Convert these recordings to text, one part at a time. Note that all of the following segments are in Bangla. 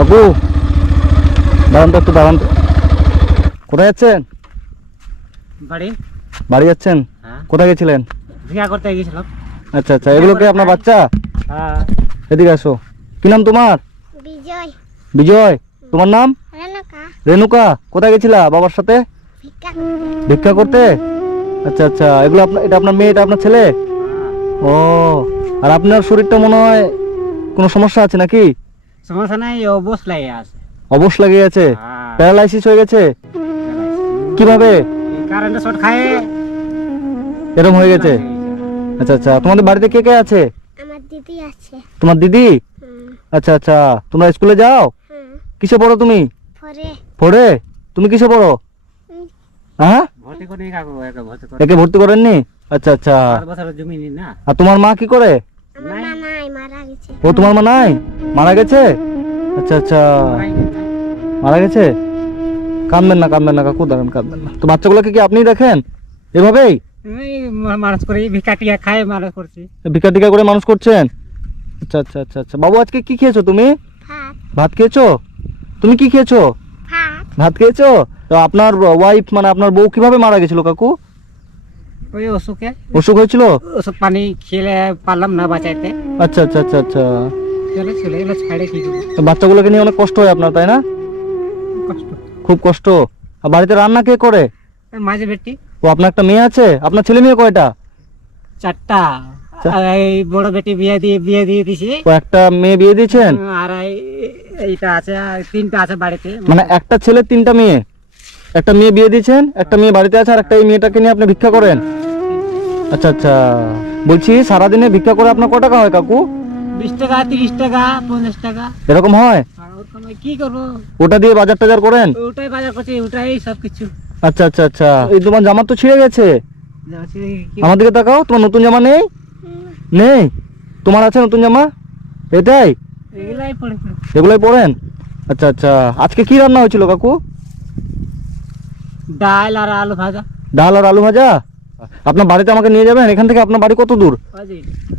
কাকু দাঁড়ান তো, একটু দাঁড়ান তো। কোথায় যাচ্ছেন? বাড়ি। বাড়ি যাচ্ছেন? হ্যাঁ, কোথায় গেছিলেন? ভিক্ষা করতে গেছিলাম। আচ্ছা আচ্ছা, এগুলো কি আপনার বাচ্চা? হ্যাঁ। এদিকে আসো। কি নাম তোমার? বিজয়। বিজয়। তোমার নাম? রেনুকা। রেনুকা। কোথায় গেছিলা বাবার সাথে? ভিক্ষা। ভিক্ষা করতে? আচ্ছা আচ্ছা, এগুলো আপনার, এটা আপনার মেয়ে, এটা আপনার ছেলে? ও, আর আপনার শরীরটা মনে হয় কোনো সমস্যা আছে নাকি? সমস্যা নাই, অবশ লাগে আছে। অবশ লাগে গেছে? হ্যাঁ। প্যারালাইসিস হয়ে গেছে? কিভাবে? কারেন্টের শর্ট খায় এরকম হয়ে গেছে? আচ্ছা আচ্ছা, তোমাদের বাড়িতে কে কে আছে? আমার দিদি আছে। তোমার দিদি? আচ্ছা আচ্ছা, তোমরা স্কুলে যাও? কিসে পড়ো তুমি? পরে পড়ে? তুমি কিসে পড়ো? হ্যাঁ, ভর্তি করে কাকু, একে ভর্তি করে। একে ভর্তি করেননি? আচ্ছা আচ্ছা। 5 বছরের জমি নি না। আর তোমার মা কি করে? আমার মা নাই, মারা গেছে। ও, তোমার মা নাই, মারা গেছে? আচ্ছা আচ্ছা, মারা গেছে। কাঁদবেন না, কাঁদবেন না কাকু, দাঁড়ান, কাঁদবেন না। তো বাচ্চাগুলোকে কি আপনি দেখেন এভাবেই? এই মানুষ করে ভিক্ষা টিকা খায় মানুষ করছি। ভিক্ষা টিকা করে মানুষ করছেন? আচ্ছা আচ্ছা আচ্ছা আচ্ছা। বাবু, আজকে কি খেয়েছো তুমি? ভাত। ভাত খেয়েছো? তুমি কি খেয়েছো? ভাত। ভাত খেয়েছো? তো আপনার ওয়াইফ, মানে আপনার বউ কিভাবে মারা গেছিল কাকু? ওই অসুখে, অসুখ হয়েছিল? ওষুধ পানি খেলে পারলাম না বাঁচাইতে। আচ্ছা আচ্ছা আচ্ছা আচ্ছা। চলে এলো, ছাড়ে কি করবো? তো বাচ্চাগুলোকে নিয়ে অনেক কষ্ট হয় আপনার, তাই না? কষ্ট। খুব কষ্ট। আর বাড়িতে রান্না কে করে? মাঝে বেটি ও, আপনার একটা মেয়ে আছে? আপনার ছেলে মেয়ে কয়টা? 4টা। আর এই বড় বেটি বিয়ে দিয়ে দিছি। ও, একটা মেয়ে বিয়ে দিয়েছেন? আর এইটা আছে, আর 3টা আছে বাড়িতে। মানে একটা ছেলে 3টা মেয়ে? একটা মেয়ে বিয়ে দিয়েছেন, একটা মেয়ে বাড়িতে আছে, আর একটা এই মেয়েটাকে নিয়ে আপনি ভিক্ষা করেন? আচ্ছা আচ্ছা। বলছি, সারাদিনে ভিক্ষা করে আপনার কত টাকা হয় কাকু? 20 টাকা, 30 টাকা, 50 টাকা। এরকম হয়? আর ওরকম কি করবো? ওটা দিয়ে বাজার টাজার করেন? ওটাই বাজার করছি, ওটাই সবকিছু। আচ্ছা আচ্ছা আচ্ছা। এই তোমার জামা তো ছিঁড়ে গেছে। আমার দিকে তাকাও, তোমার নতুন জামা নেই? নেই? তোমার আছে নতুন জামা? এটাই? এগুলাই পড়ে পড়ে। এগুলোই পরেন? আচ্ছা আচ্ছা। আজকে কি রান্না হয়েছিল কাকু? ডাল আর আলু ভাজা। ডাল আর আলু ভাজা। আপনার বাড়িতে আমাকে নিয়ে যাবেন? এখান থেকে আপনার বাড়ি কত দূর?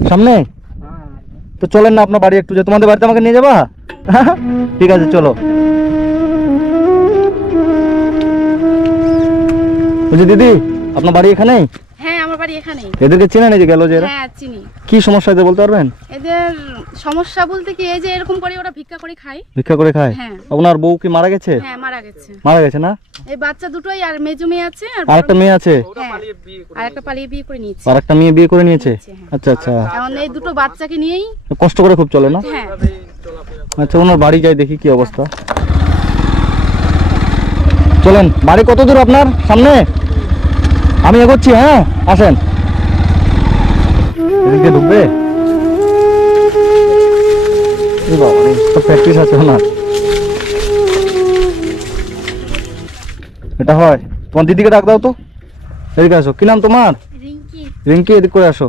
সামনে? তো চলেন না আপনার বাড়ি একটু, যে তোমাদের বাড়িতে আমাকে নিয়ে যাবা? ঠিক আছে, চলো। বলছি দিদি, আপনার বাড়ি এখানেই? হ্যাঁ, আমার বাড়ি এখানেই। এদেরকে চেনেন, এই যে গেল যে এরা? হ্যাঁ, চিনি। কি সমস্যা এদের বলতে পারবেন? এদের সমস্যা বলতে কি, এই যে এরকম করে ওরা ভিক্ষা করে খায়। ভিক্ষা করে খায়? হ্যাঁ। আপনার বউ কি মারা গেছে? হ্যাঁ, মারা গেছে। মারা গেছে না? এই বাচ্চা দুটোই, আর মেজো মেয়ে আছে, আর আর একটা মেয়ে আছে? হ্যাঁ, আর একটা পালিয়ে বিয়ে করে নিয়েছে। আর একটা মেয়ে বিয়ে করে নিয়েছে? হ্যাঁ। আচ্ছা আচ্ছা। এখন এই দুটো বাচ্চাকে নিয়েই কষ্ট করে খুব চলে না? হ্যাঁ। আচ্ছা, ওনার বাড়ি যাই, দেখি কি অবস্থা। চলেন। বাড়ি কত দূর আপনার? সামনে? আমি এগোচ্ছি, হ্যাঁ, আসেন। এদিকে ঢুকবে? এই বাবা রে, তো প্র্যাকটিস আছে ওনার। এটা হয়? তোমার দিদিকে ডাক দাও তো, এদিকে আসো। কি নাম তোমার? রিঙ্কি। রিঙ্কি, এদিক করে আসো।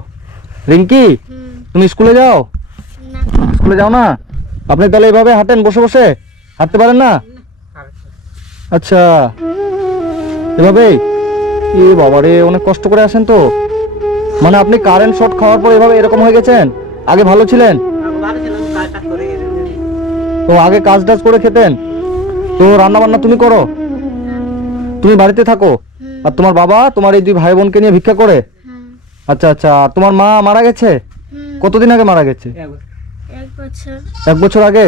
রিঙ্কি, তুমি স্কুলে যাও? না। স্কুলে যাও না? আপনি তাহলে এইভাবে হাঁটেন, বসে বসে হাঁটতে পারেন না? আচ্ছা, এভাবেই? এ বাবা রে, অনেক কষ্ট করে আসেন তো। মানে আপনি কারেন্ট শর্ট খাওয়ার পর এভাবে এরকম হয়ে গেছেন? আগে ভালো ছিলেন? তো আগে কাজ টাজ করে খেতেন? তো রান্না বান্না তুমি করো? তুমি বাড়িতে থাকো? আর তোমার বাবা তোমার এই 2 ভাই বোনকে নিয়ে ভিক্ষা করে? আচ্ছা আচ্ছা। আর তোমার মা মারা গেছে? কতদিন আগে মারা গেছে? 1 বছর। 1 বছর আগে?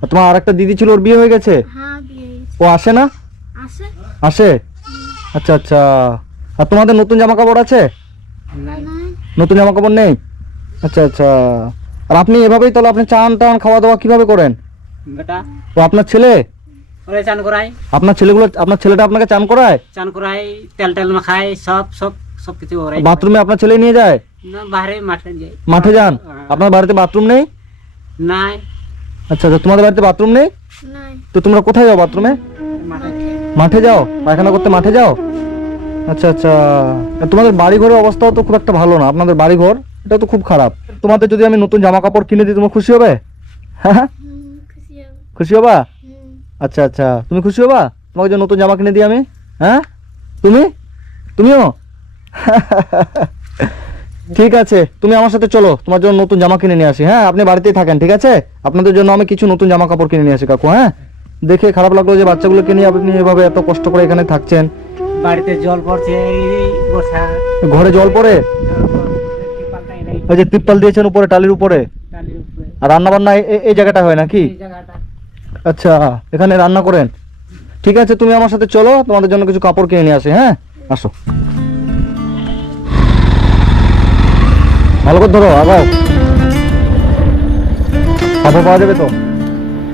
আর তোমার আরেকটা দিদি ছিল, ওর বিয়ে হয়ে গেছে? হ্যাঁ, বিয়ে হয়েছে। ও আসে না? আসে। আসে? আচ্ছা আচ্ছা। আর তোমাদের নতুন জামা কাপড় আছে? নাই। নতুন জামা কাপড় নেই? আচ্ছা আচ্ছা। আর আপনি এভাবেই তাহলে আপনি চান টান খাওয়া দাওয়া কিভাবে করেন? বেটা ও, আপনার ছেলে? ওরে চান করাই। আপনার ছেলেগুলো, আপনার ছেলেটা আপনাকে চান করায়? চান করাই, তেল টেল মাখাই, সব কিছু ওরাই। বাথরুমে আপনার ছেলে নিয়ে যায়? না, বাইরে মাঠে যাই। মাঠে যান? আপনার বাড়িতে বাথরুম নেই? নাই, আচ্ছা আচ্ছা। তোমাদের বাড়িতে বাথরুম নেই? নাই। তো তোমরা কোথায় যাও বাথরুমে? মাঠে। মাঠে যাও? পায়খানা করতে মাঠে যাও? আচ্ছা আচ্ছা। আর তোমাদের বাড়ি ঘরের অবস্থাও তো খুব একটা ভালো না, আপনাদের বাড়ি ঘর এটা তো খুব খারাপ। তোমাদের যদি আমি নতুন জামা কাপড় কিনে দিই, তোমরা খুশি হবে? হ্যাঁ, খুশি হব। খুশি হবা? আচ্ছা আচ্ছা। তুমি খুশি হবা তোমাকে যে নতুন জামা কিনে দিই আমি? হ্যাঁ, তুমিও? ঠিক আছে, তুমি আমার সাথে চলো, তোমার জন্য নতুন জামা কিনে নিয়ে আসি। হ্যাঁ, আপনি বাড়িতেই থাকেন, ঠিক আছে? আপনাদের জন্য আমি কিছু নতুন জামা কাপড় কিনে নিয়ে আসি কাকু। হ্যাঁ, দেখে খারাপ লাগলো যে বাচ্চাগুলোকে নিয়ে আপনি এভাবে এত কষ্ট করে এখানে থাকছেন। বাড়িতে জল পড়ছে, এই বর্ষা, ঘরে জল পড়ে, জল পড়ছে, ত্রিপালটাই নেই, ওই যে তিপ্পাল দিয়েছেন উপরে, টালির উপরে। টালির উপরে। আর রান্না বান্না এই জায়গাটা হয় নাকি? এই জায়গাটা আচ্ছা, এখানে রান্না করেন। ঠিক আছে, তুমি আমার সাথে চলো, তোমাদের জন্য কিছু কাপড় কিনে নিয়ে আসি। হ্যাঁ, আসো। ভালো করে ধরো, আগাও। কাপড় পাওয়া যাবে তো?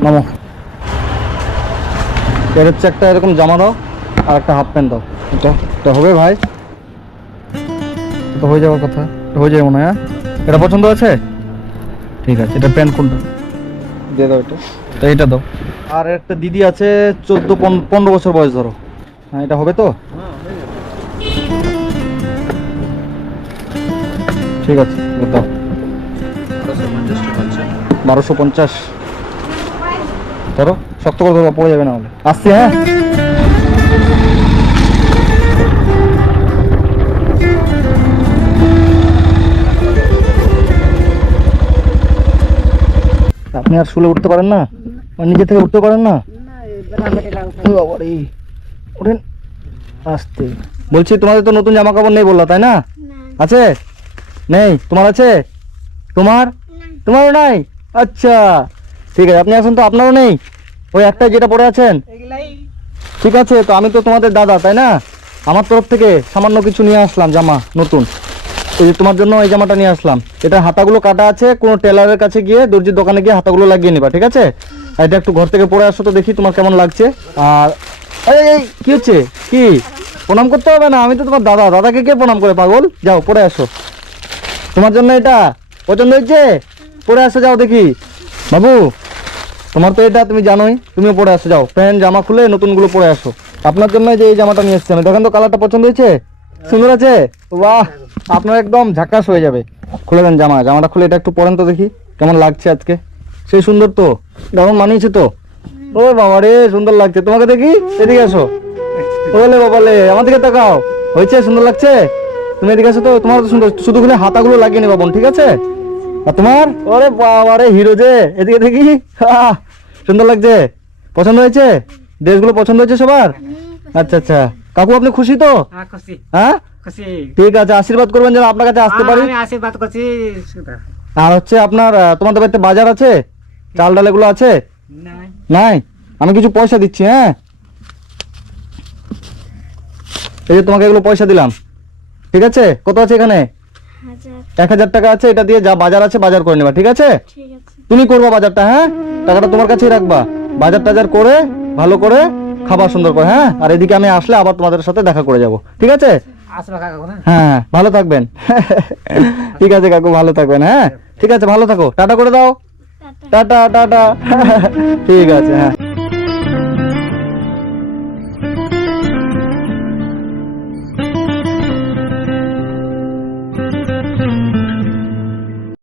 নামো। এর হচ্ছে একটা এরকম জামা দাও আর একটা হাফ প্যান্ট দাও। এটা হবে ভাই? তো হয়ে যাওয়ার কথা, এটা হয়ে যাবে মনে হয়। হ্যাঁ, এটা পছন্দ আছে? ঠিক আছে, এটা প্যান্ট কোনটা দিয়ে দাও, এটা এইটা দাও। আর একটা দিদি আছে 14-15 বছর বয়স ধরো। হ্যাঁ, এটা হবে তো? ঠিক আছে, এটা দাও। 1250 ধরো, শক্ত করে ধরো, পড়ে যাবে না হলে। আসছি। হ্যাঁ, আপনি আর শুলে উঠতে পারেন না? আর নিজে থেকে উঠতে পারেন না? ও বাবা রে, ওঠেন আস্তে। বলছি তোমাদের তো নতুন জামা কাপড় নেই বললা, তাই না? না আছে? নেই? তোমার আছে? তোমার? তোমারও নাই? আচ্ছা, ঠিক আছে, আপনি আসুন তো, আপনারও নেই? ওই একটা যেটা পরে আছেন? এগুলাই ঠিক আছে, তো আমি তো তোমাদের দাদা, তাই না? আমার তরফ থেকে সামান্য কিছু নিয়ে আসলাম জামা নতুন। এই যে তোমার জন্য এই জামাটা নিয়ে আসলাম। এটা হাতাগুলো কাটা আছে, কোনো টেলারের কাছে গিয়ে, দর্জির দোকানে গিয়ে হাতাগুলো লাগিয়ে নিবা, ঠিক আছে? আর এটা একটু ঘর থেকে পরে আসো তো, দেখি তোমার কেমন লাগছে। আর এই কি হচ্ছে? কি প্রণাম করতে হবে না, আমি তো তোমার দাদা, দাদাকে কে প্রণাম করে পাগল? যাও পরে আসো। তোমার জন্য এটা পছন্দ হয়েছে? পরে আসো, যাও দেখি। বাবু, তোমার তো এটা তুমি জানোই, তুমিও পরে আসো, যাও প্যান্ট জামা খুলে নতুনগুলো পরে আসো। আপনার জন্য যে এই জামাটা নিয়ে এসেছি আমি, দেখেন তো কালারটা পছন্দ হয়েছে? সুন্দর আছে? বাহ, আপনার একদম ঝাকাস হয়ে যাবে। খুলে দেন জামাটা খুলে এটা একটু পরেন তো দেখি কেমন লাগছে আজকে। সেই সুন্দর তো, দারুণ মানিয়েছে তো। ও বাবা রে, সুন্দর লাগছে। তোমাকে দেখি, এদিকে আসো। ওলে বাবালে, আমার দিকে তাকাও। হয়েছে? সুন্দর লাগছে? তুমি এদিকে আসো তো, তোমার তো সুন্দর, শুধু খুলে হাতাগুলো লাগিয়ে নেবা বোন, ঠিক আছে? আর তোমার? ওরে বাবা রে, হিরো যে, এদিকে দেখি। সুন্দর লাগছে? পছন্দ হয়েছে? ড্রেসগুলো পছন্দ হয়েছে সবার? আচ্ছা আচ্ছা, কাকু আপনি খুশি তো? খুশি, হ্যাঁ, খুশি। ঠিক আছে, আশীর্বাদ করবেন যেন আপনার কাছে আসতে পারি। আমি আশীর্বাদ করছি। আর হচ্ছে আপনার তোমাদের বাড়িতে বাজার আছে? চাল ডাল এগুলো আছে? নাই, নাই? আমি কিছু পয়সা দিচ্ছি। হ্যাঁ, এই যে তোমাকে এগুলো পয়সা দিলাম, ঠিক আছে? কত আছে এখানে? 1000 টাকা আছে। এটা দিয়ে যা বাজার আছে বাজার করে নেবা, ঠিক আছে? ঠিক আছে। তুমি করবা বাজারটা। হ্যাঁ, টাকাটা তোমার কাছেই রাখবা। বাজার টাজার করে ভালো করে খাবার সুন্দর করে। হ্যাঁ, আর এদিকে আমি আসলে আবার তোমাদের সাথে দেখা করে যাব, ঠিক আছে? আসবা কাকু না? হ্যাঁ, ভালো থাকবেন। ঠিক আছে কাকু, ভালো থাকবেন। হ্যাঁ, ঠিক আছে, ভালো থাকো, টাটা করে দাও। টাটা। Tata tata. ঠিক আছে। হ্যাঁ।